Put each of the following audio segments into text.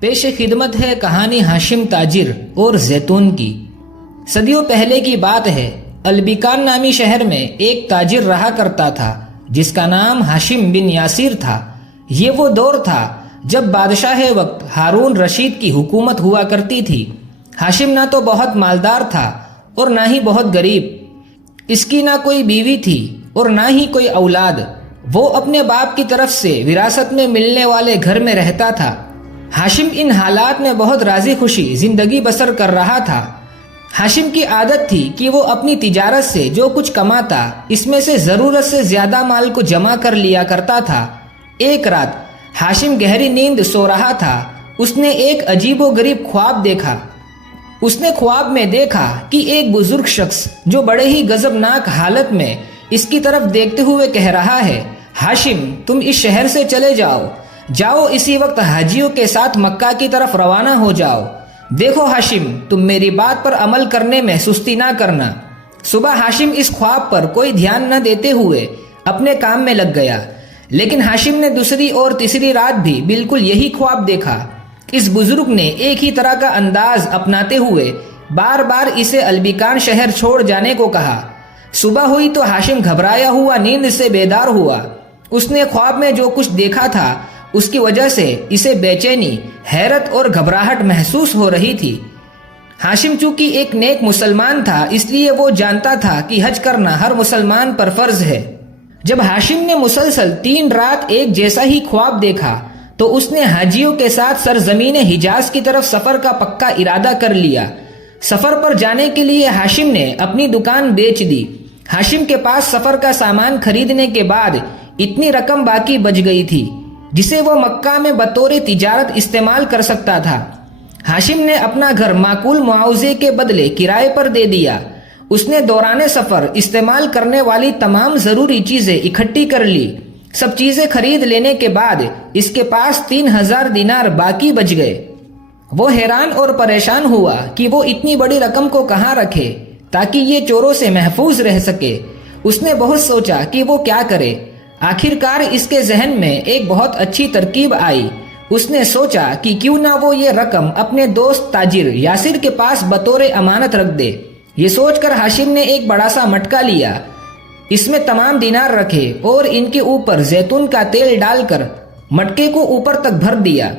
پیش خدمت ہے کہانی ہاشم تاجر اور زیتون کی۔ صدیوں پہلے کی بات ہے، البیکان نامی شہر میں ایک تاجر رہا کرتا تھا جس کا نام ہاشم بن یاسر تھا۔ یہ وہ دور تھا جب بادشاہ وقت ہارون رشید کی حکومت ہوا کرتی تھی۔ ہاشم نہ تو بہت مالدار تھا اور نہ ہی بہت غریب، اس کی نہ کوئی بیوی تھی اور نہ ہی کوئی اولاد۔ وہ اپنے باپ کی طرف سے وراثت میں ملنے والے گھر میں رہتا تھا۔ ہاشم ان حالات میں بہت راضی خوشی زندگی بسر کر رہا تھا۔ ہاشم کی عادت تھی کہ وہ اپنی تجارت سے جو کچھ کماتا اس میں سے ضرورت سے زیادہ مال کو جمع کر لیا کرتا تھا۔ ایک رات ہاشم گہری نیند سو رہا تھا، اس نے ایک عجیب و غریب خواب دیکھا۔ اس نے خواب میں دیکھا کہ ایک بزرگ شخص جو بڑے ہی غضبناک حالت میں اس کی طرف دیکھتے ہوئے کہہ رہا ہے، ہاشم تم اس شہر سے چلے جاؤ اسی وقت حاجیوں کے ساتھ مکہ کی طرف روانہ ہو جاؤ۔ دیکھو ہاشم تم میری بات پر عمل کرنے میں سستی نہ کرنا۔ صبح ہاشم اس خواب پر کوئی دھیان نہ دیتے ہوئے اپنے کام میں لگ گیا، لیکن ہاشم نے دوسری اور تیسری رات بھی بالکل یہی خواب دیکھا۔ اس بزرگ نے ایک ہی طرح کا انداز اپناتے ہوئے بار بار اسے البیکان شہر چھوڑ جانے کو کہا۔ صبح ہوئی تو ہاشم گھبرایا ہوا نیند سے بیدار ہوا۔ اس نے خواب میں جو کچھ دیکھا تھا اس کی وجہ سے اسے بے چینی، حیرت اور گھبراہٹ محسوس ہو رہی تھی۔ ہاشم چونکہ ایک نیک مسلمان تھا اس لیے وہ جانتا تھا کہ حج کرنا ہر مسلمان پر فرض ہے۔ جب ہاشم نے مسلسل 3 رات ایک جیسا ہی خواب دیکھا تو اس نے حاجیوں کے ساتھ سرزمین حجاز کی طرف سفر کا پکا ارادہ کر لیا۔ سفر پر جانے کے لیے ہاشم نے اپنی دکان بیچ دی۔ ہاشم کے پاس سفر کا سامان خریدنے کے بعد اتنی رقم باقی بچ گئی تھی جسے وہ مکہ میں بطور تجارت استعمال کر سکتا تھا۔ ہاشم نے اپنا گھر معقول معاوضے کے بدلے کرائے پر دے دیا۔ اس نے دوران سفر استعمال کرنے والی تمام ضروری چیزیں اکٹھی کر لی۔ سب چیزیں خرید لینے کے بعد اس کے پاس 3000 دینار باقی بچ گئے۔ وہ حیران اور پریشان ہوا کہ وہ اتنی بڑی رقم کو کہاں رکھے تاکہ یہ چوروں سے محفوظ رہ سکے۔ اس نے بہت سوچا کہ وہ کیا کرے۔ آخر کار اس کے ذہن میں ایک بہت اچھی ترکیب آئی۔ اس نے سوچا کہ کیوں نہ وہ یہ رقم اپنے دوست تاجر یاسر کے پاس بطور امانت رکھ دے۔ یہ سوچ کر ہاشم نے ایک بڑا سا مٹکا لیا، اس میں تمام دینار رکھے اور ان کے اوپر زیتون کا تیل ڈال کر مٹکے کو اوپر تک بھر دیا،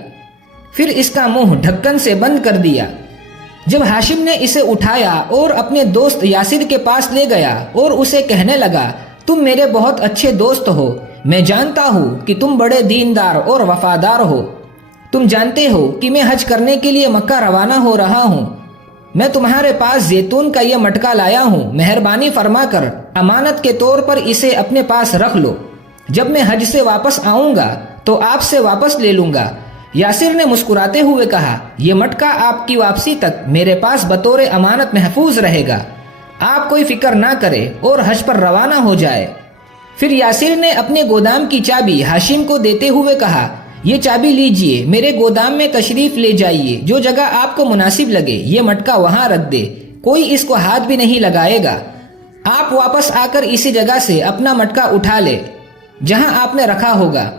پھر اس کا منہ ڈھکن سے بند کر دیا۔ جب ہاشم نے اسے اٹھایا اور اپنے دوست یاسر کے پاس لے گیا اور اسے کہنے لگا، تم میرے بہت اچھے دوست ہو، میں جانتا ہوں کہ تم بڑے دیندار اور وفادار ہو۔ تم جانتے ہو کہ میں حج کرنے کے لیے مکہ روانہ ہو رہا ہوں۔ میں تمہارے پاس زیتون کا یہ مٹکا لایا ہوں، مہربانی فرما کر امانت کے طور پر اسے اپنے پاس رکھ لو۔ جب میں حج سے واپس آؤں گا تو آپ سے واپس لے لوں گا۔ یاسر نے مسکراتے ہوئے کہا، یہ مٹکا آپ کی واپسی تک میرے پاس بطور امانت محفوظ رہے گا، آپ کوئی فکر نہ کرے اور حج پر روانہ ہو جائے۔ پھر یاسر نے اپنے گودام کی چابی ہاشم کو دیتے ہوئے کہا، یہ چابی لیجئے، میرے گودام میں تشریف لے جائیے، جو جگہ آپ کو مناسب لگے یہ مٹکا وہاں رکھ دے، کوئی اس کو ہاتھ بھی نہیں لگائے گا۔ آپ واپس آ کر اسی جگہ سے اپنا مٹکا اٹھا لے جہاں آپ نے رکھا ہوگا۔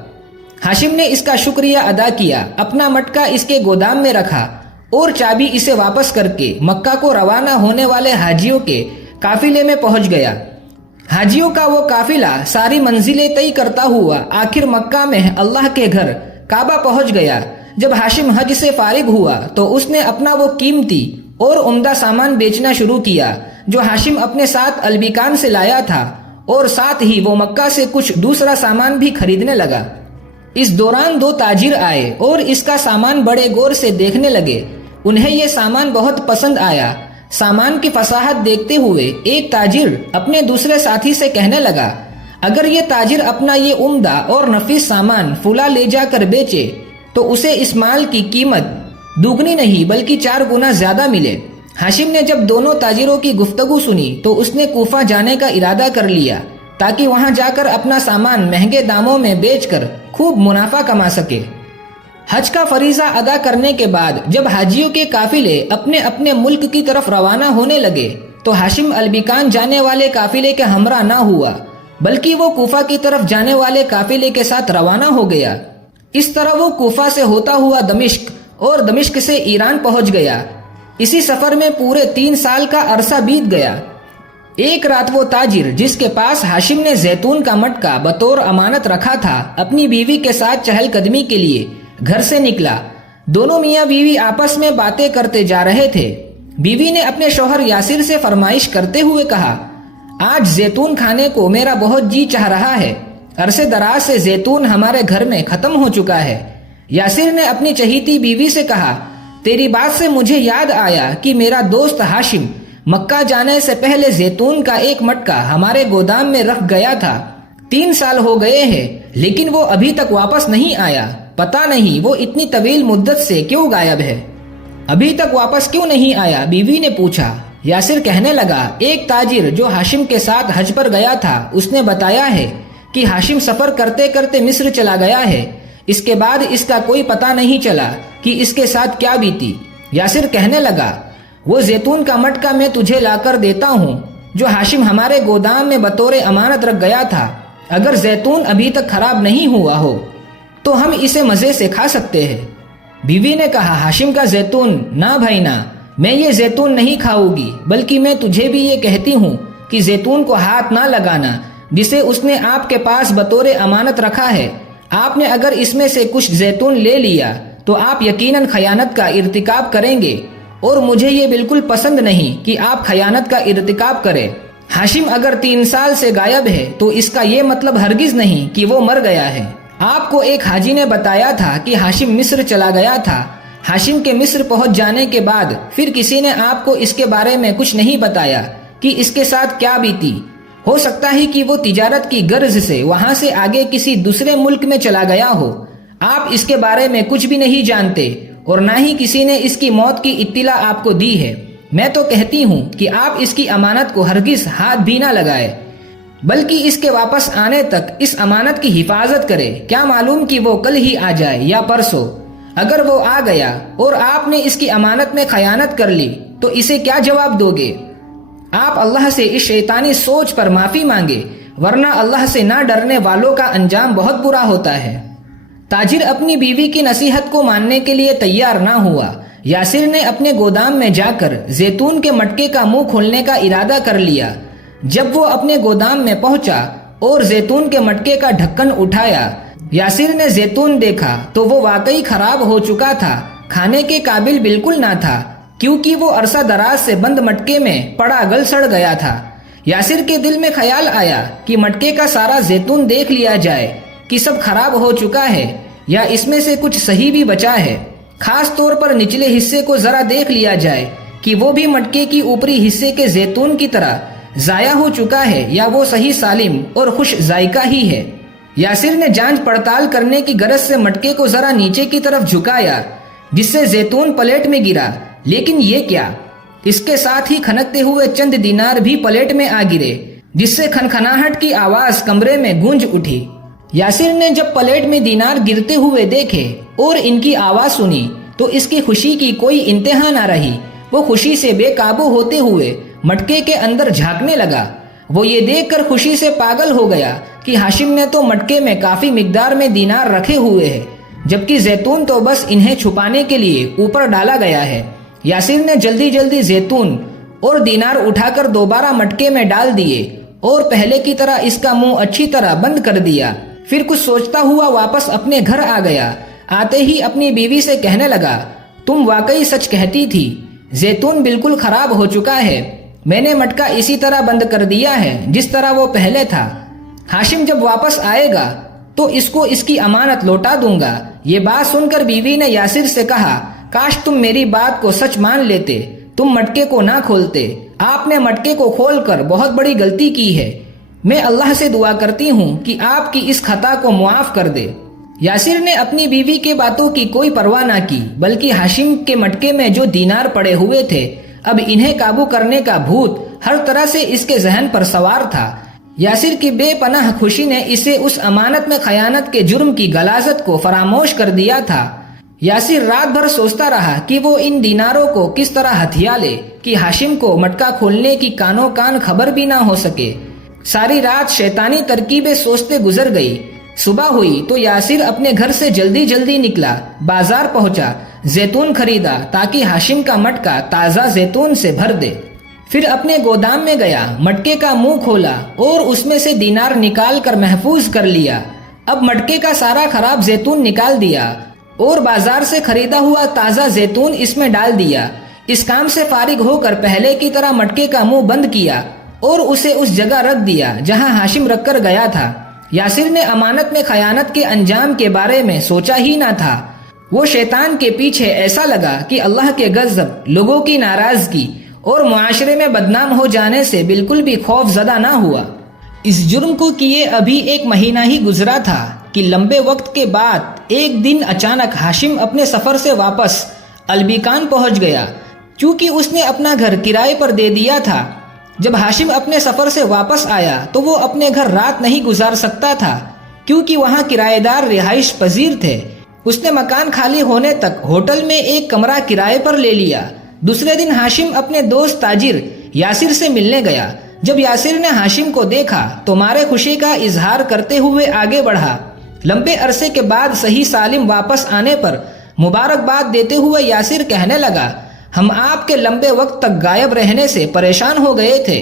ہاشم نے اس کا شکریہ ادا کیا، اپنا مٹکا اس کے گودام میں رکھا اور چابی اسے واپس کر کے مکہ کو روانہ ہونے والے حاجیوں کے قافلے میں پہنچ گیا۔ حاجیوں کا وہ قافلہ ساری منزلیں طے کرتا ہوا آخر مکہ میں اللہ کے گھر کعبہ پہنچ گیا۔ جب ہاشم حج سے فارغ ہوا تو اس نے اپنا وہ قیمتی اور عمدہ سامان بیچنا شروع کیا جو ہاشم اپنے ساتھ البیکان سے لایا تھا، اور ساتھ ہی وہ مکہ سے کچھ دوسرا سامان بھی خریدنے لگا۔ اس دوران 2 تاجر آئے اور اس کا سامان بڑے غور سے دیکھنے لگے۔ انہیں یہ سامان بہت پسند آیا۔ سامان کی فصاحت دیکھتے ہوئے ایک تاجر اپنے دوسرے ساتھی سے کہنے لگا، اگر یہ تاجر اپنا یہ عمدہ اور نفیس سامان فلا لے جا کر بیچے تو اسے اس مال کی قیمت دوگنی نہیں بلکہ 4 گنا زیادہ ملے۔ ہاشم نے جب دونوں تاجروں کی گفتگو سنی تو اس نے کوفہ جانے کا ارادہ کر لیا تاکہ وہاں جا کر اپنا سامان مہنگے داموں میں بیچ کر خوب منافع کما سکے۔ حج کا فریضہ ادا کرنے کے بعد جب حاجیوں کے قافلے اپنے اپنے ملک کی طرف روانہ ہونے لگے تو ہاشم البیکان جانے والے قافلے کے ہمراہ نہ ہوا بلکہ وہ کوفہ کی طرف جانے والے قافلے کے ساتھ روانہ ہو گیا۔ اس طرح وہ کوفہ سے ہوتا ہوا دمشق اور دمشق سے ایران پہنچ گیا۔ اسی سفر میں پورے 3 سال کا عرصہ بیت گیا۔ ایک رات وہ تاجر جس کے پاس ہاشم نے زیتون کا مٹکا بطور امانت رکھا تھا، اپنی بیوی کے ساتھ چہل قدمی کے لیے گھر سے نکلا۔ دونوں میاں بیوی آپس میں باتیں کرتے جا رہے تھے۔ بیوی نے اپنے شوہر یاسر سے فرمائش کرتے ہوئے کہا، آج زیتون کھانے کو میرا بہت جی چاہ رہا ہے۔ عرصے دراز سے زیتون ہمارے گھر میں ختم ہو چکا ہے۔ یاسر نے اپنی چہیتی بیوی سے کہا، تیری بات سے مجھے یاد آیا کہ میرا دوست ہاشم مکہ جانے سے پہلے زیتون کا ایک مٹکا ہمارے گودام میں رکھ گیا تھا۔ 3 سال ہو گئے ہیں لیکن وہ ابھی تک واپس نہیں آیا۔ پتہ نہیں وہ اتنی طویل مدت سے کیوں غائب ہے۔ ابھی تک واپس کیوں نہیں آیا؟ بیوی نے پوچھا۔ یاسر کہنے لگا، ایک تاجر جو ہاشم کے ساتھ حج پر گیا تھا اس نے بتایا ہے کہ ہاشم سفر کرتے کرتے مصر چلا گیا ہے۔ اس کے بعد اس کا کوئی پتہ نہیں چلا کہ اس کے ساتھ کیا بیتی۔ یاسر کہنے لگا، وہ زیتون کا مٹکا میں تجھے لا کر دیتا ہوں جو ہاشم ہمارے گودام میں بطور امانت رکھ گیا تھا۔ اگر زیتون ابھی تک خراب نہیں ہوا ہو تو ہم اسے مزے سے کھا سکتے ہیں۔ بیوی نے کہا، ہاشم کا زیتون؟ نہ بھائی نہ، میں یہ زیتون نہیں کھاؤں گی، بلکہ میں تجھے بھی یہ کہتی ہوں کہ زیتون کو ہاتھ نہ لگانا جسے اس نے آپ کے پاس بطور امانت رکھا ہے۔ آپ نے اگر اس میں سے کچھ زیتون لے لیا تو آپ یقیناً خیانت کا ارتکاب کریں گے، اور مجھے یہ بالکل پسند نہیں کہ آپ خیانت کا ارتکاب کریں۔ ہاشم اگر 3 سال سے غائب ہے تو اس کا یہ مطلب ہرگز نہیں کہ وہ مر گیا ہے۔ آپ کو ایک حاجی نے بتایا تھا کہ ہاشم مصر چلا گیا تھا۔ ہاشم کے مصر پہنچ جانے کے بعد پھر کسی نے آپ کو اس کے بارے میں کچھ نہیں بتایا کہ اس کے ساتھ کیا بیتی۔ ہو سکتا ہے کہ وہ تجارت کی غرض سے وہاں سے آگے کسی دوسرے ملک میں چلا گیا ہو۔ آپ اس کے بارے میں کچھ بھی نہیں جانتے اور نہ ہی کسی نے اس کی موت کی اطلاع آپ کو دی ہے۔ میں تو کہتی ہوں کہ آپ اس کی امانت کو ہرگز ہاتھ بھی نہ لگائے، بلکہ اس کے واپس آنے تک اس امانت کی حفاظت کرے۔ کیا معلوم کہ وہ کل ہی آ جائے یا پرسوں۔ اگر وہ آ گیا اور آپ نے اس کی امانت میں خیانت کر لی تو اسے کیا جواب دو گے؟ آپ اللہ سے اس شیطانی سوچ پر معافی مانگے، ورنہ اللہ سے نہ ڈرنے والوں کا انجام بہت برا ہوتا ہے۔ تاجر اپنی بیوی کی نصیحت کو ماننے کے لیے تیار نہ ہوا۔ یاسر نے اپنے گودام میں جا کر زیتون کے مٹکے کا منہ کھولنے کا ارادہ کر لیا۔ جب وہ اپنے گودام میں پہنچا اور زیتون کے مٹکے کا ڈھکن اٹھایا، یاسر نے زیتون دیکھا تو وہ واقعی خراب ہو چکا تھا، کھانے کے قابل بالکل نہ تھا، کیونکہ وہ عرصہ دراز سے بند مٹکے میں پڑا گل سڑ گیا تھا۔ یاسر کے دل میں خیال آیا کہ مٹکے کا سارا زیتون دیکھ لیا جائے کہ سب خراب ہو چکا ہے یا اس میں سے کچھ صحیح بھی بچا ہے۔ خاص طور پر نچلے حصے کو ذرا دیکھ لیا جائے کہ وہ بھی مٹکے کی اوپری حصے کے زیتون کی طرح ضائع ہو چکا ہے یا وہ صحیح سالم اور خوش ذائقہ ہی ہے۔ یاسر نے جانچ پڑتال کرنے کی غرض سے مٹکے کو ذرا نیچے کی طرف جھکایا، جس سے زیتون پلیٹ میں گرا، لیکن یہ کیا! اس کے ساتھ ہی کھنکتے ہوئے چند دینار بھی پلیٹ میں آ گرے، جس سے کھنکھناہٹ کی آواز کمرے میں گونج اٹھی۔ یاسر نے جب پلیٹ میں دینار گرتے ہوئے دیکھے اور ان کی آواز سنی تو اس کی خوشی کی کوئی انتہا نہ رہی۔ وہ خوشی سے بے قابو ہوتے ہوئے مٹکے کے اندر جھانکنے لگا۔ وہ یہ دیکھ کر خوشی سے پاگل ہو گیا کہ ہاشم نے تو مٹکے میں کافی مقدار میں دینار رکھے ہوئے ہیں، جبکہ زیتون تو بس انہیں چھپانے کے لیے اوپر ڈالا گیا ہے۔ یاسر نے جلدی جلدی زیتون اور دینار اٹھا کر دوبارہ مٹکے میں ڈال دیے اور پہلے کی طرح اس کا منہ اچھی طرح بند کر دیا۔ پھر کچھ سوچتا ہوا واپس اپنے گھر آ گیا۔ آتے ہی اپنی بیوی سے کہنے لگا، تم واقعی سچ کہتی تھی، زیتون بالکل خراب ہو چکا ہے۔ میں نے مٹکا اسی طرح بند کر دیا ہے جس طرح وہ پہلے تھا۔ ہاشم جب واپس آئے گا تو اس کو اس کی امانت لوٹا دوں گا۔ یہ بات سن کر بیوی نے یاسر سے کہا، کاش تم میری بات کو سچ مان لیتے، تم مٹکے کو نہ کھولتے۔ آپ نے مٹکے کو کھول کر بہت بڑی غلطی کی ہے۔ میں اللہ سے دعا کرتی ہوں کہ آپ کی اس خطا کو معاف کر دے۔ یاسر نے اپنی بیوی کے باتوں کی کوئی پرواہ نہ کی، بلکہ ہاشم کے مٹکے میں جو دینار پڑے ہوئے تھے، اب انہیں قابو کرنے کا بھوت ہر طرح سے اس کے ذہن پر سوار تھا۔ یاسر کی بے پناہ خوشی نے اسے اس امانت میں خیانت کے جرم کی غلاظت کو فراموش کر دیا تھا۔ یاسر رات بھر سوچتا رہا کہ وہ ان دیناروں کو کس طرح ہتھیا لے کہ ہاشم کو مٹکا کھولنے کی کانوں کان خبر بھی نہ ہو سکے۔ ساری رات شیطانی ترکیبیں سوچتے گزر گئی۔ صبح ہوئی تو یاسر اپنے گھر سے جلدی جلدی نکلا، بازار پہنچا، زیتون خریدا تاکہ ہاشم کا مٹکا تازہ زیتون سے بھر دے۔ پھر اپنے گودام میں گیا، مٹکے کا منہ کھولا اور اس میں سے دینار نکال کر محفوظ کر لیا۔ اب مٹکے کا سارا خراب زیتون نکال دیا اور بازار سے خریدا ہوا تازہ زیتون اس میں ڈال دیا۔ اس کام سے فارغ ہو کر پہلے کی طرح مٹکے کا منہ بند کیا اور اسے اس جگہ رکھ دیا جہاں ہاشم رکھ کر گیا تھا۔ یاسر نے امانت میں خیانت کے انجام کے بارے میں سوچا ہی نہ تھا۔ وہ شیطان کے پیچھے ایسا لگا کہ اللہ کے غضب، لوگوں کی ناراضگی اور معاشرے میں بدنام ہو جانے سے بالکل بھی خوف زدہ نہ ہوا۔ اس جرم کو کیے ابھی 1 مہینہ ہی گزرا تھا کہ لمبے وقت کے بعد ایک دن اچانک ہاشم اپنے سفر سے واپس البیکان پہنچ گیا، چونکہ اس نے اپنا گھر کرائے پر دے دیا تھا۔ جب ہاشم اپنے سفر سے واپس آیا تو وہ اپنے گھر رات نہیں گزار سکتا تھا، کیونکہ وہاں کرایہ دار رہائش پذیر تھے۔ اس نے مکان خالی ہونے تک ہوٹل میں ایک کمرہ کرائے پر لے لیا۔ دوسرے دن ہاشم اپنے دوست تاجر یاسر سے ملنے گیا۔ جب یاسر نے ہاشم کو دیکھا تو مارے خوشی کا اظہار کرتے ہوئے آگے بڑھا۔ لمبے عرصے کے بعد صحیح سالم واپس آنے پر مبارکباد دیتے ہوئے یاسر کہنے لگا، ہم آپ کے لمبے وقت تک غائب رہنے سے پریشان ہو گئے تھے۔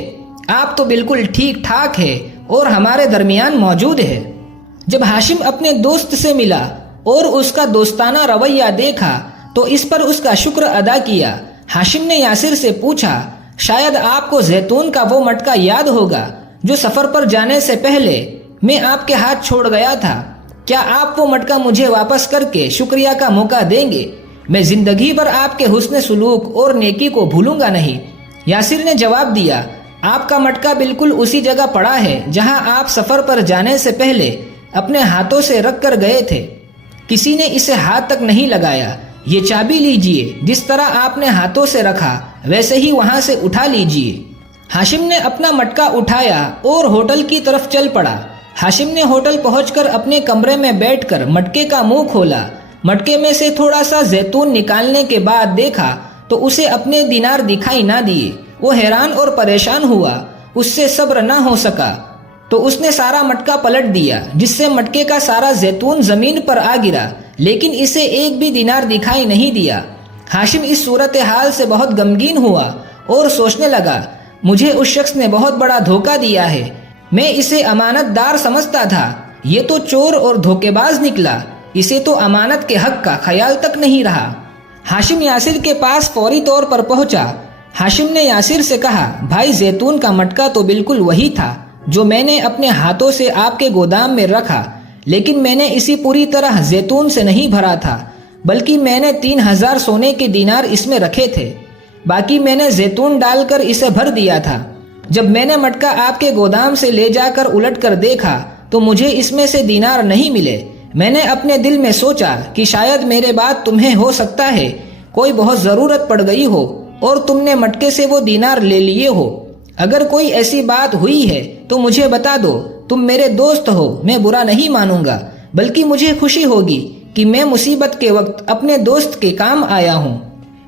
آپ تو بالکل ٹھیک ٹھاک ہے اور ہمارے درمیان موجود ہے۔ جب ہاشم اپنے دوست سے ملا اور اس کا دوستانہ رویہ دیکھا تو اس پر اس کا شکر ادا کیا۔ ہاشم نے یاسر سے پوچھا، شاید آپ کو زیتون کا وہ مٹکا یاد ہوگا جو سفر پر جانے سے پہلے میں آپ کے ہاتھ چھوڑ گیا تھا۔ کیا آپ وہ مٹکا مجھے واپس کر کے شکریہ کا موقع دیں گے؟ میں زندگی بھر آپ کے حسن سلوک اور نیکی کو بھولوں گا نہیں۔ یاسر نے جواب دیا، آپ کا مٹکا بالکل اسی جگہ پڑا ہے جہاں آپ سفر پر جانے سے پہلے اپنے ہاتھوں سے رکھ کر گئے تھے۔ کسی نے اسے ہاتھ تک نہیں لگایا۔ یہ چابی لیجئے، جس طرح آپ نے ہاتھوں سے رکھا ویسے ہی وہاں سے اٹھا لیجئے۔ ہاشم نے اپنا مٹکا اٹھایا اور ہوٹل کی طرف چل پڑا۔ ہاشم نے ہوٹل پہنچ کر اپنے کمرے میں بیٹھ کر مٹکے کا منہ کھولا۔ مٹکے میں سے تھوڑا سا زیتون نکالنے کے بعد دیکھا تو اسے اپنے دینار دکھائی نہ دیے۔ وہ حیران اور پریشان ہوا، اس سے صبر نہ ہو سکا تو اس نے سارا مٹکا پلٹ دیا، جس سے مٹکے کا سارا زیتون زمین پر آ گرا، لیکن اسے ایک بھی دینار دکھائی نہیں دیا۔ ہاشم اس صورتحال سے بہت غمگین ہوا اور سوچنے لگا، مجھے اس شخص نے بہت بڑا دھوکہ دیا ہے۔ میں اسے امانت دار سمجھتا تھا، یہ تو چور اور دھوکے باز نکلا۔ اسے تو امانت کے حق کا خیال تک نہیں رہا۔ ہاشم یاسر کے پاس فوری طور پر پہنچا۔ ہاشم نے یاسر سے کہا، بھائی زیتون کا مٹکا تو بالکل وہی تھا جو میں نے اپنے ہاتھوں سے آپ کے گودام میں رکھا، لیکن میں نے اسی پوری طرح زیتون سے نہیں بھرا تھا، بلکہ میں نے 3000 سونے کے دینار اس میں رکھے تھے، باقی میں نے زیتون ڈال کر اسے بھر دیا تھا۔ جب میں نے مٹکا آپ کے گودام سے لے جا کر الٹ کر دیکھا تو مجھے اس میں سے دینار نہیں ملے۔ میں نے اپنے دل میں سوچا کہ شاید میرے بعد تمہیں ہو سکتا ہے کوئی بہت ضرورت پڑ گئی ہو اور تم نے مٹکے سے وہ دینار لے لیے ہو۔ اگر کوئی ایسی بات ہوئی ہے تو مجھے بتا دو، تم میرے دوست ہو، میں برا نہیں مانوں گا، بلکہ مجھے خوشی ہوگی کہ میں مصیبت کے وقت اپنے دوست کے کام آیا ہوں۔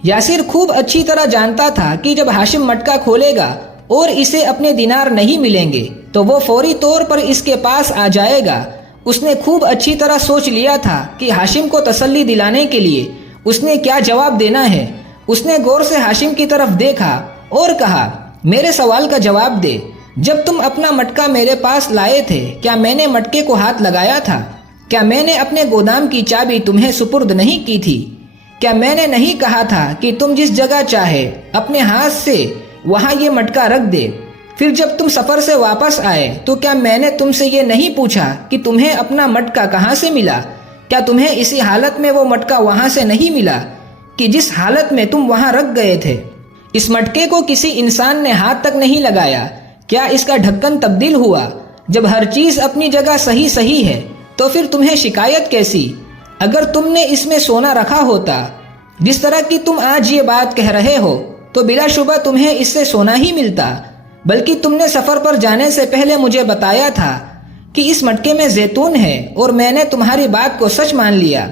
یاسر خوب اچھی طرح جانتا تھا کہ جب ہاشم مٹکا کھولے گا اور اسے اپنے دینار نہیں ملیں گے تو وہ فوری طور پر اس کے پاس آ جائے گا۔ اس نے خوب اچھی طرح سوچ لیا تھا کہ ہاشم کو تسلی دلانے کے لیے اس نے کیا جواب دینا ہے۔ اس نے غور سے ہاشم کی طرف دیکھا اور کہا، میرے سوال کا جواب دے، جب تم اپنا مٹکا میرے پاس لائے تھے کیا میں نے مٹکے کو ہاتھ لگایا تھا؟ کیا میں نے اپنے گودام کی چابی تمہیں سپرد نہیں کی تھی؟ کیا میں نے نہیں کہا تھا کہ تم جس جگہ چاہے اپنے ہاتھ سے وہاں یہ مٹکا رکھ دے؟ پھر جب تم سفر سے واپس آئے تو کیا میں نے تم سے یہ نہیں پوچھا کہ تمہیں اپنا مٹکا کہاں سے ملا؟ کیا تمہیں اسی حالت میں وہ مٹکا وہاں سے نہیں ملا کہ جس حالت میں تم وہاں رکھ گئے تھے؟ اس مٹکے کو کسی انسان نے ہاتھ تک نہیں لگایا۔ کیا اس کا ڈھکن تبدیل ہوا؟ جب ہر چیز اپنی جگہ صحیح ہے تو پھر تمہیں شکایت کیسی؟ اگر تم نے اس میں سونا رکھا ہوتا جس طرح کی تم آج یہ بات کہہ رہے ہو تو بلا شبہ تمہیں اس سے سونا ہی ملتا، بلکہ تم نے سفر پر جانے سے پہلے مجھے بتایا تھا کہ اس مٹکے میں زیتون ہے اور میں نے تمہاری بات کو سچ مان لیا۔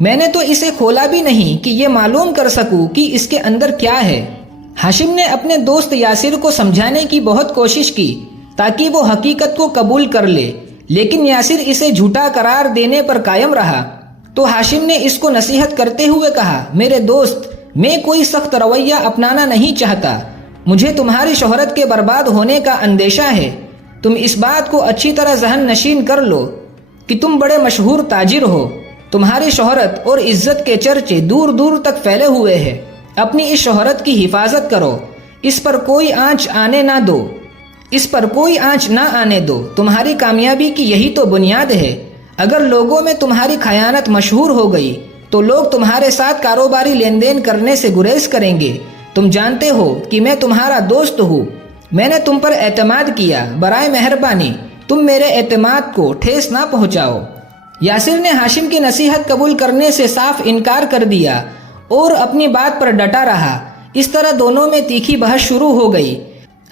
میں نے تو اسے کھولا بھی نہیں کہ یہ معلوم کر سکوں کہ اس کے اندر کیا ہے۔ ہاشم نے اپنے دوست یاسر کو سمجھانے کی بہت کوشش کی تاکہ وہ حقیقت کو قبول کر لے، لیکن یاسر اسے جھوٹا قرار دینے پر قائم رہا تو ہاشم نے اس کو نصیحت کرتے ہوئے کہا، میرے دوست، میں کوئی سخت رویہ اپنانا نہیں چاہتا، مجھے تمہاری شہرت کے برباد ہونے کا اندیشہ ہے۔ تم اس بات کو اچھی طرح ذہن نشین کر لو کہ تم بڑے مشہور تاجر ہو، تمہاری شہرت اور عزت کے چرچے دور دور تک پھیلے ہوئے ہیں۔ اپنی اس شہرت کی حفاظت کرو، اس پر کوئی آنچ نہ آنے دو۔ تمہاری کامیابی کی یہی تو بنیاد ہے۔ اگر لوگوں میں تمہاری خیانت مشہور ہو گئی تو لوگ تمہارے ساتھ کاروباری لین دین کرنے سے گریز کریں گے۔ تم جانتے ہو کہ میں تمہارا دوست ہوں، میں نے تم پر اعتماد کیا، برائے مہربانی تم میرے اعتماد کو ٹھیس نہ پہنچاؤ۔ یاسر نے ہاشم کی نصیحت قبول کرنے سے صاف انکار کر دیا اور اپنی بات پر ڈٹا رہا۔ اس طرح دونوں میں تیکھی بحث شروع ہو گئی۔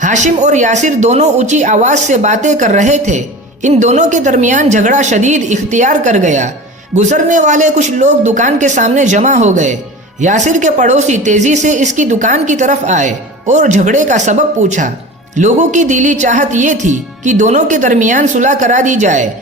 ہاشم اور یاسر دونوں اونچی آواز سے باتیں کر رہے تھے۔ ان دونوں کے درمیان جھگڑا شدید اختیار کر گیا۔ گزرنے والے کچھ لوگ دکان کے سامنے جمع ہو گئے۔ یاسر کے پڑوسی تیزی سے اس کی دکان کی طرف آئے اور جھگڑے کا سبب پوچھا۔ لوگوں کی دلی چاہت یہ تھی کہ دونوں کے درمیان صلح کرا دی جائے۔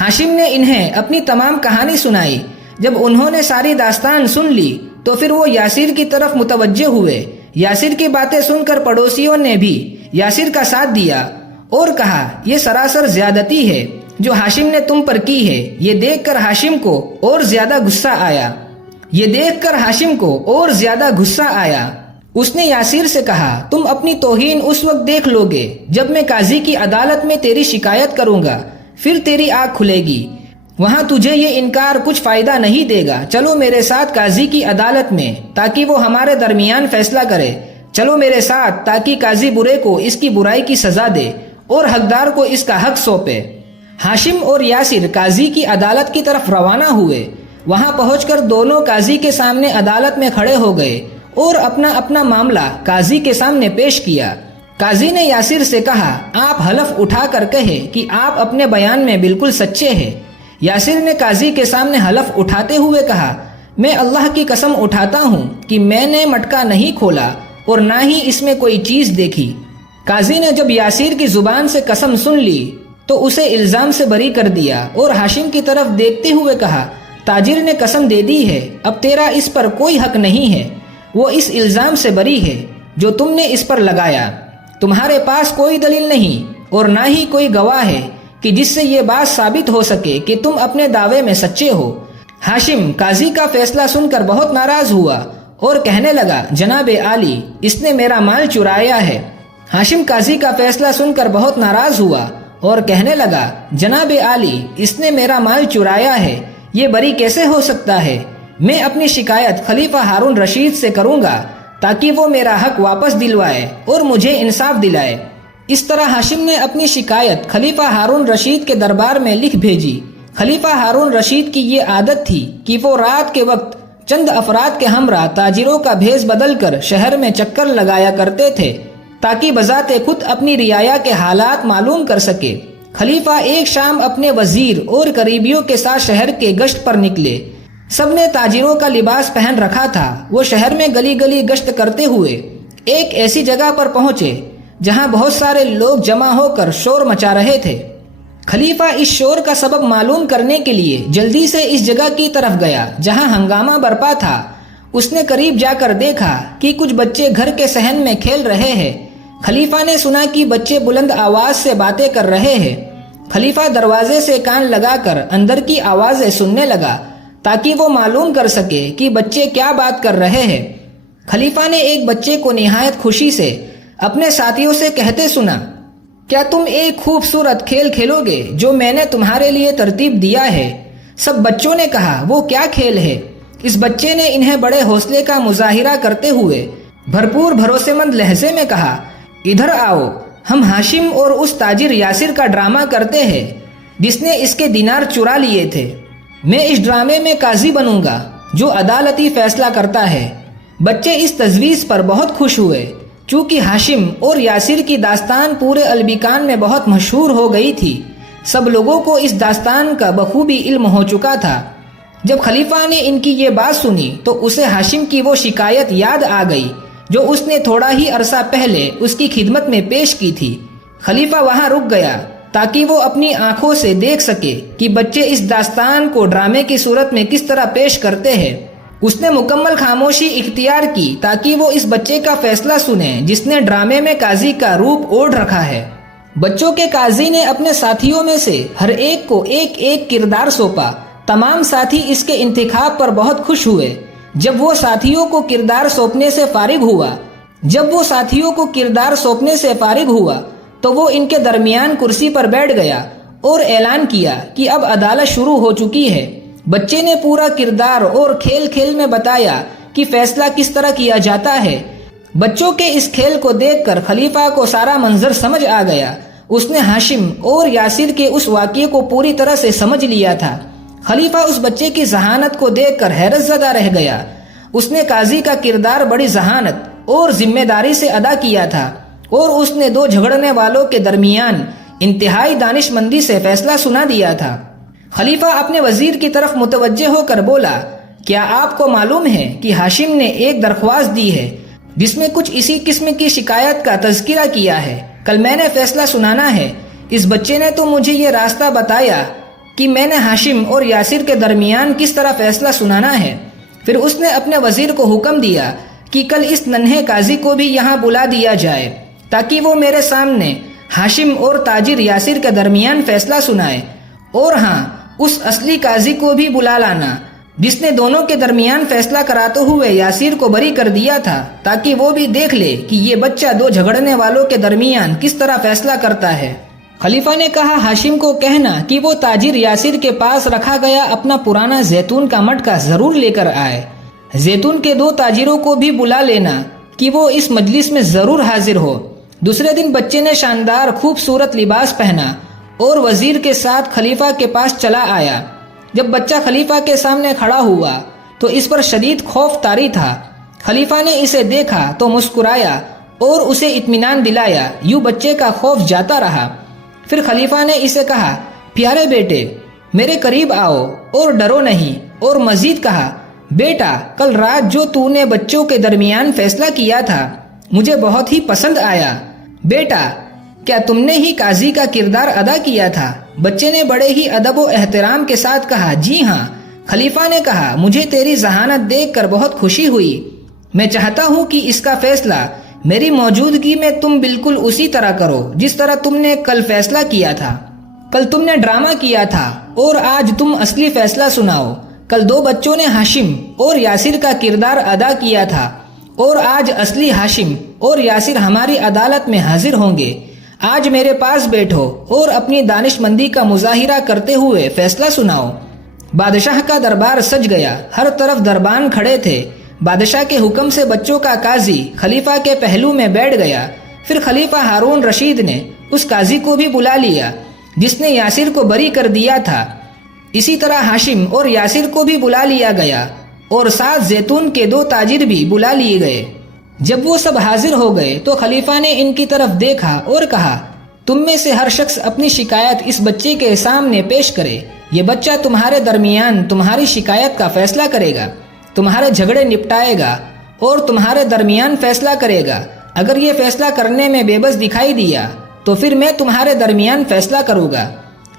ہاشم نے انہیں اپنی تمام کہانی سنائی۔ جب انہوں نے ساری داستان سن لی تو پھر وہ یاسر کی طرف متوجہ ہوئے۔ یاسر کی باتیں سن کر پڑوسیوں نے بھی یاسر کا ساتھ دیا اور کہا، یہ سراسر زیادتی ہے جو ہاشم نے تم پر کی ہے۔ یہ دیکھ کر ہاشم کو اور زیادہ غصہ آیا۔ اس نے یاسر سے کہا، تم اپنی توہین اس وقت دیکھ لو گے جب میں قاضی کی عدالت میں تیری شکایت کروں گا، پھر تیری آنکھ کھلے گی۔ وہاں تجھے یہ انکار کچھ فائدہ نہیں دے گا۔ چلو میرے ساتھ قاضی کی عدالت میں تاکہ وہ ہمارے درمیان فیصلہ کرے۔ چلو میرے ساتھ تاکہ قاضی برے کو اس کی برائی کی سزا دے اور حقدار کو اس کا حق سونپے۔ ہاشم اور یاسر قاضی کی عدالت کی طرف روانہ ہوئے۔ وہاں پہنچ کر دونوں قاضی کے سامنے عدالت میں کھڑے ہو گئے اور اپنا اپنا معاملہ قاضی کے سامنے پیش کیا۔ قاضی نے یاسر سے کہا، آپ حلف اٹھا کر کہے کہ آپ اپنے بیان میں بالکل سچے ہیں۔ یاسر نے قاضی کے سامنے حلف اٹھاتے ہوئے کہا، میں اللہ کی قسم اٹھاتا ہوں کہ میں نے مٹکا نہیں کھولا اور نہ ہی اس میں کوئی چیز دیکھی۔ قاضی نے جب یاسر کی زبان سے قسم سن لی تو اسے الزام سے بری کر دیا اور ہاشم کی طرف دیکھتے ہوئے کہا، تاجر نے قسم دے دی ہے، اب تیرا اس پر کوئی حق نہیں ہے۔ وہ اس الزام سے بری ہے جو تم نے اس پر لگایا۔ تمہارے پاس کوئی دلیل نہیں اور نہ ہی کوئی گواہ ہے کہ جس سے یہ بات ثابت ہو سکے کہ تم اپنے دعوے میں سچے ہو۔ ہاشم قاضی کا فیصلہ سن کر بہت ناراض ہوا اور کہنے لگا، جناب عالی، اس نے میرا مال چرایا ہے۔ ہاشم قاضی کا فیصلہ سن کر بہت ناراض ہوا اور کہنے لگا، جناب عالی، اس نے میرا مال چرایا ہے، یہ بری کیسے ہو سکتا ہے؟ میں اپنی شکایت خلیفہ ہارون رشید سے کروں گا تاکہ وہ میرا حق واپس دلوائے اور مجھے انصاف دلائے۔ اس طرح ہاشم نے اپنی شکایت خلیفہ ہارون رشید کے دربار میں لکھ بھیجی۔ خلیفہ ہارون رشید کی یہ عادت تھی کہ وہ رات کے وقت چند افراد کے ہمراہ تاجروں کا بھیس بدل کر شہر میں چکر لگایا کرتے تھے تاکہ بذات خود اپنی رعایا کے حالات معلوم کر سکے۔ خلیفہ ایک شام اپنے وزیر اور قریبیوں کے ساتھ شہر کے گشت پر نکلے۔ سب نے تاجروں کا لباس پہن رکھا تھا۔ وہ شہر میں گلی گلی گشت کرتے ہوئے ایک ایسی جگہ پر پہنچے جہاں بہت سارے لوگ جمع ہو کر شور مچا رہے تھے۔ خلیفہ اس شور کا سبب معلوم کرنے کے لیے جلدی سے اس جگہ کی طرف گیا جہاں ہنگامہ برپا تھا۔ اس نے قریب جا کر دیکھا کہ کچھ بچے گھر کے صحن میں کھیل رہے ہیں۔ خلیفہ نے سنا کہ بچے بلند آواز سے باتیں کر رہے ہیں۔ خلیفہ دروازے سے کان لگا کر اندر کی آوازیں سننے لگا تاکہ وہ معلوم کر سکے کہ بچے کیا بات کر رہے ہیں۔ خلیفہ نے ایک بچے کو نہایت خوشی سے اپنے ساتھیوں سے کہتے سنا، کیا تم ایک خوبصورت کھیل کھیلو گے جو میں نے تمہارے لیے ترتیب دیا ہے؟ سب بچوں نے کہا، وہ کیا کھیل ہے؟ اس بچے نے انہیں بڑے حوصلے کا مظاہرہ کرتے ہوئے بھرپور بھروسے مند لہجے میں کہا، ادھر آؤ، ہم ہاشم اور اس تاجر یاسر کا ڈرامہ کرتے ہیں جس نے اس کے دینار چرا لیے تھے۔ میں اس ڈرامے میں قاضی بنوں گا جو عدالتی فیصلہ کرتا ہے۔ بچے اس تجویز پر بہت خوش ہوئے۔ چونکہ ہاشم اور یاسر کی داستان پورے البیکان میں بہت مشہور ہو گئی تھی، سب لوگوں کو اس داستان کا بخوبی علم ہو چکا تھا۔ جب خلیفہ نے ان کی یہ بات سنی تو اسے ہاشم کی وہ شکایت یاد آ گئی جو اس نے تھوڑا ہی عرصہ پہلے اس کی خدمت میں پیش کی تھی۔ خلیفہ وہاں رک گیا تاکہ وہ اپنی آنکھوں سے دیکھ سکے کہ بچے اس داستان کو ڈرامے کی صورت میں کس طرح پیش کرتے ہیں۔ اس نے مکمل خاموشی اختیار کی تاکہ وہ اس بچے کا فیصلہ سنے جس نے ڈرامے میں قاضی کا روپ اوڑھ رکھا ہے۔ بچوں کے قاضی نے اپنے ساتھیوں میں سے ہر ایک کو ایک ایک کردار سونپا۔ تمام ساتھی اس کے انتخاب پر بہت خوش ہوئے۔ جب وہ ساتھیوں کو کردار سونپنے سے فارغ ہوا تو وہ ان کے درمیان کرسی پر بیٹھ گیا اور اعلان کیا کہ اب عدالت شروع ہو چکی ہے۔ بچے نے پورا کردار اور کھیل کھیل میں بتایا کہ فیصلہ کس طرح کیا جاتا ہے۔ بچوں کے اس کھیل کو دیکھ کر خلیفہ کو سارا منظر سمجھ آ گیا۔ اس نے ہاشم اور یاسر کے اس واقعے کو پوری طرح سے سمجھ لیا تھا۔ خلیفہ اس بچے کی ذہانت کو دیکھ کر حیرت زدہ رہ گیا۔ اس نے قاضی کا کردار بڑی ذہانت اور ذمہ داری سے ادا کیا تھا اور اس نے دو جھگڑنے والوں کے درمیان انتہائی دانش مندی سے فیصلہ سنا دیا تھا۔ خلیفہ اپنے وزیر کی طرف متوجہ ہو کر بولا، کیا آپ کو معلوم ہے کہ ہاشم نے ایک درخواست دی ہے جس میں کچھ اسی قسم کی شکایت کا تذکرہ کیا ہے؟ کل میں نے فیصلہ سنانا ہے۔ اس بچے نے تو مجھے یہ راستہ بتایا کہ میں نے ہاشم اور یاسر کے درمیان کس طرح فیصلہ سنانا ہے۔ پھر اس نے اپنے وزیر کو حکم دیا کہ کل اس ننھے قاضی کو بھی یہاں بلا دیا جائے تاکہ وہ میرے سامنے ہاشم اور تاجر یاسر کے درمیان فیصلہ سنائے، اور ہاں، اس اصلی قاضی کو بھی بلا لانا جس نے دونوں کے درمیان فیصلہ کراتے ہوئے یاسر کو بری کر دیا تھا، تاکہ وہ بھی دیکھ لے کہ یہ بچہ دو جھگڑنے والوں کے درمیان کس طرح فیصلہ کرتا ہے۔ خلیفہ نے کہا، ہاشم کو کہنا کہ وہ تاجر یاسر کے پاس رکھا گیا اپنا پرانا زیتون کا مٹکا ضرور لے کر آئے۔ زیتون کے دو تاجروں کو بھی بلا لینا کہ وہ اس مجلس میں ضرور حاضر ہو۔ دوسرے دن بچے نے شاندار خوبصورت لباس پہنا اور وزیر کے ساتھ خلیفہ کے پاس چلا آیا۔ جب بچہ خلیفہ کے سامنے کھڑا ہوا تو اس پر شدید خوف طاری تھا۔ خلیفہ نے اسے دیکھا تو مسکرایا اور اسے اطمینان دلایا۔ یوں بچے کا خوف جاتا رہا۔ پھر خلیفہ نے اسے کہا، پیارے بیٹے، میرے قریب آؤ اور ڈرو نہیں، اور مزید کہا، بیٹا، کل رات جو تو نے بچوں کے درمیان فیصلہ کیا تھا مجھے بہت ہی پسند آیا۔ بیٹا، کیا تم نے ہی قاضی کا کردار ادا کیا تھا؟ بچے نے بڑے ہی ادب و احترام کے ساتھ کہا، جی ہاں۔ خلیفہ نے کہا، مجھے تیری ذہانت دیکھ کر بہت خوشی ہوئی۔ میں چاہتا ہوں کہ اس کا فیصلہ میری موجودگی میں تم بالکل اسی طرح کرو جس طرح تم نے کل فیصلہ کیا تھا۔ کل تم نے ڈرامہ کیا تھا اور آج تم اصلی فیصلہ سناؤ۔ کل دو بچوں نے ہاشم اور یاسر کا کردار ادا کیا تھا اور آج اصلی ہاشم اور یاسر ہماری عدالت میں حاضر ہوں گے۔ آج میرے پاس بیٹھو اور اپنی دانش مندی کا مظاہرہ کرتے ہوئے فیصلہ سناؤ۔ بادشاہ کا دربار سج گیا، ہر طرف دربان کھڑے تھے۔ بادشاہ کے حکم سے بچوں کا قاضی خلیفہ کے پہلو میں بیٹھ گیا۔ پھر خلیفہ ہارون رشید نے اس قاضی کو بھی بلا لیا جس نے یاسر کو بری کر دیا تھا۔ اسی طرح ہاشم اور یاسر کو بھی بلا لیا گیا اور ساتھ زیتون کے دو تاجر بھی بلا لیے گئے۔ جب وہ سب حاضر ہو گئے تو خلیفہ نے ان کی طرف دیکھا اور کہا، تم میں سے ہر شخص اپنی شکایت اس بچے کے سامنے پیش کرے۔ یہ بچہ تمہارے درمیان تمہاری شکایت کا فیصلہ کرے گا، تمہارے جھگڑے نپٹائے گا اور تمہارے درمیان فیصلہ کرے گا۔ اگر یہ فیصلہ کرنے میں بے بس دکھائی دیا تو پھر میں تمہارے درمیان فیصلہ کروں گا۔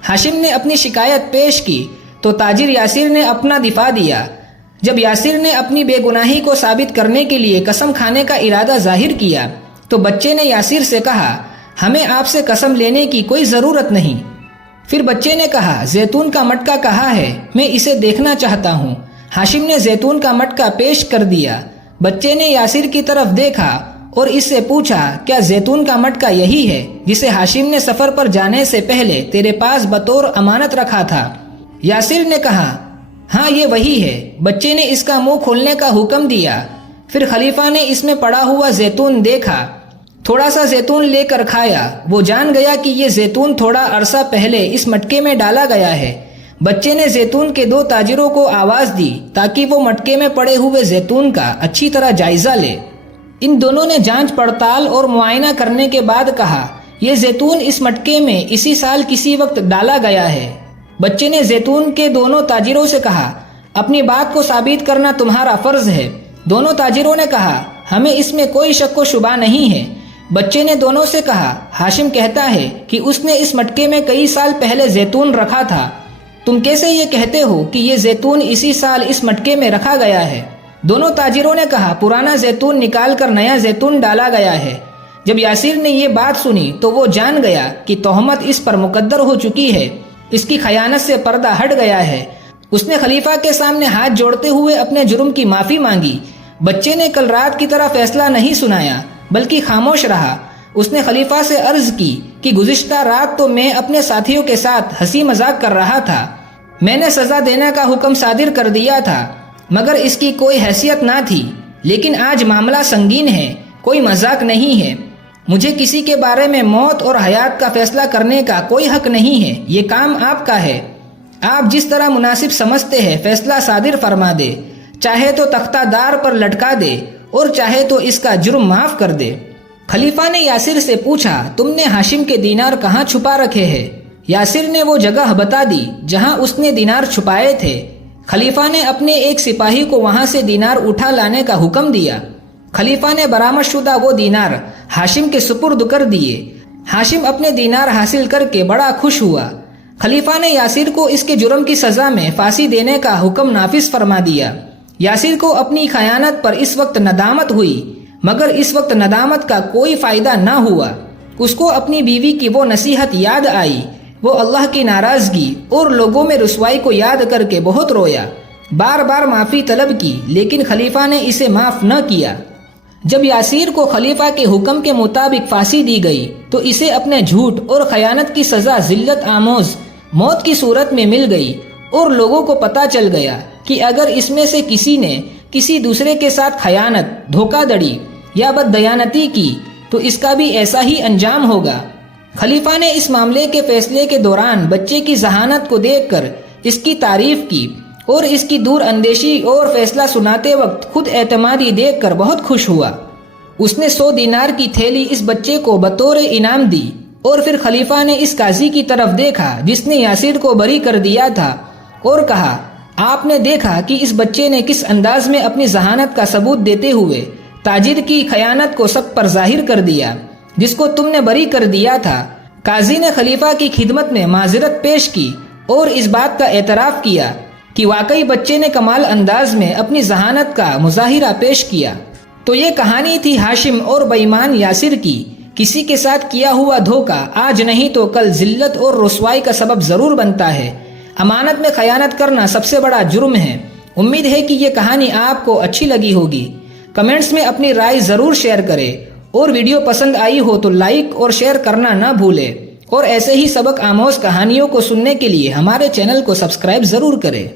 ہاشم نے اپنی شکایت پیش کی تو تاجر یاسر نے اپنا دفاع دیا۔ جب یاسر نے اپنی بے گناہی کو ثابت کرنے کے لیے قسم کھانے کا ارادہ ظاہر کیا تو بچے نے یاسر سے کہا، ہمیں آپ سے قسم لینے کی کوئی ضرورت نہیں۔ پھر بچے نے کہا، زیتون کا مٹکا کہاں ہے؟ میں اسے دیکھنا چاہتا ہوں۔ ہاشم نے زیتون کا مٹکا پیش کر دیا۔ بچے نے یاسر کی طرف دیکھا اور اس سے پوچھا، کیا زیتون کا مٹکا یہی ہے جسے ہاشم نے سفر پر جانے سے پہلے تیرے پاس بطور امانت رکھا تھا؟ یاسر نے کہا، ہاں یہ وہی ہے۔ بچے نے اس کا منہ کھولنے کا حکم دیا۔ پھر خلیفہ نے اس میں پڑا ہوا زیتون دیکھا، تھوڑا سا زیتون لے کر کھایا۔ وہ جان گیا کہ یہ زیتون تھوڑا عرصہ پہلے اس مٹکے میں ڈالا گیا ہے۔ بچے نے زیتون کے دو تاجروں کو آواز دی تاکہ وہ مٹکے میں پڑے ہوئے زیتون کا اچھی طرح جائزہ لے۔ ان دونوں نے جانچ پڑتال اور معائنہ کرنے کے بعد کہا، یہ زیتون اس مٹکے میں اسی سال کسی وقت ڈالا گیا ہے۔ بچے نے زیتون کے دونوں تاجروں سے کہا، اپنی بات کو ثابت کرنا تمہارا فرض ہے۔ دونوں تاجروں نے کہا، ہمیں اس میں کوئی شک و شبہ نہیں ہے۔ بچے نے دونوں سے کہا، ہاشم کہتا ہے کہ اس نے اس مٹکے میں کئی سال پہلے زیتون رکھا تھا۔ تم کیسے یہ کہتے ہو کہ یہ زیتون اسی سال اس مٹکے میں رکھا گیا ہے؟ دونوں تاجروں نے کہا، پرانا زیتون نکال کر نیا زیتون ڈالا گیا ہے۔ جب یاسر نے یہ بات سنی تو وہ جان گیا کہ تہمت اس پر مقدر ہو چکی ہے، اس کی خیانت سے پردہ ہٹ گیا ہے۔ اس نے خلیفہ کے سامنے ہاتھ جوڑتے ہوئے اپنے جرم کی معافی مانگی۔ بچے نے کل رات کی طرح فیصلہ نہیں سنایا بلکہ خاموش رہا۔ اس نے خلیفہ سے عرض کی کہ گزشتہ رات تو میں اپنے ساتھیوں کے ساتھ ہنسی مذاق کر رہا تھا، میں نے سزا دینے کا حکم صادر کر دیا تھا مگر اس کی کوئی حیثیت نہ تھی، لیکن آج معاملہ سنگین ہے، کوئی مذاق نہیں ہے۔ مجھے کسی کے بارے میں موت اور حیات کا فیصلہ کرنے کا کوئی حق نہیں ہے، یہ کام آپ کا ہے۔ آپ جس طرح مناسب سمجھتے ہیں فیصلہ صادر فرما دے، چاہے تو تختہ دار پر لٹکا دے اور چاہے تو اس کا جرم معاف کر دے۔ خلیفہ نے یاسر سے پوچھا، تم نے ہاشم کے دینار کہاں چھپا رکھے ہیں؟ یاسر نے وہ جگہ بتا دی جہاں اس نے دینار چھپائے تھے۔ خلیفہ نے اپنے ایک سپاہی کو وہاں سے دینار اٹھا لانے کا حکم دیا۔ خلیفہ نے برآمد شدہ وہ دینار ہاشم کے سپرد کر دیے۔ ہاشم اپنے دینار حاصل کر کے بڑا خوش ہوا۔ خلیفہ نے یاسر کو اس کے جرم کی سزا میں پھانسی دینے کا حکم نافذ فرما دیا۔ یاسر کو اپنی خیانت پر اس وقت ندامت ہوئی مگر اس وقت ندامت کا کوئی فائدہ نہ ہوا۔ اس کو اپنی بیوی کی وہ نصیحت یاد آئی، وہ اللہ کی ناراضگی اور لوگوں میں رسوائی کو یاد کر کے بہت رویا، بار بار معافی طلب کی لیکن خلیفہ نے اسے معاف نہ کیا۔ جب یاسر کو خلیفہ کے حکم کے مطابق پھانسی دی گئی تو اسے اپنے جھوٹ اور خیانت کی سزا ذلت آموز موت کی صورت میں مل گئی، اور لوگوں کو پتہ چل گیا کہ اگر اس میں سے کسی نے کسی دوسرے کے ساتھ خیانت، دھوکہ دڑی یا بددیانتی کی تو اس کا بھی ایسا ہی انجام ہوگا۔ خلیفہ نے اس معاملے کے فیصلے کے دوران بچے کی ذہانت کو دیکھ کر اس کی تعریف کی اور اس کی دور اندیشی اور فیصلہ سناتے وقت خود اعتمادی دیکھ کر بہت خوش ہوا۔ اس نے 100 دینار کی تھیلی اس بچے کو بطور انعام دی اور پھر خلیفہ نے اس قاضی کی طرف دیکھا جس نے یاسر کو بری کر دیا تھا اور کہا، آپ نے دیکھا کہ اس بچے نے کس انداز میں اپنی ذہانت کا ثبوت دیتے ہوئے تاجر کی خیانت کو سب پر ظاہر کر دیا جس کو تم نے بری کر دیا تھا۔ قاضی نے خلیفہ کی خدمت میں معذرت پیش کی اور اس بات کا اعتراف کیا کہ واقعی بچے نے کمال انداز میں اپنی ذہانت کا مظاہرہ پیش کیا۔ تو یہ کہانی تھی ہاشم اور بے ایمان یاسر کی۔ کسی کے ساتھ کیا ہوا دھوکہ آج نہیں تو کل ذلت اور رسوائی کا سبب ضرور بنتا ہے۔ امانت میں خیانت کرنا سب سے بڑا جرم ہے۔ امید ہے کہ یہ کہانی آپ کو اچھی لگی ہوگی۔ کمنٹس میں اپنی رائے ضرور شیئر کریں اور ویڈیو پسند آئی ہو تو لائک اور شیئر کرنا نہ بھولیں، اور ایسے ہی سبق آموز کہانیوں کو سننے کے لیے ہمارے چینل کو سبسکرائب ضرور کریں۔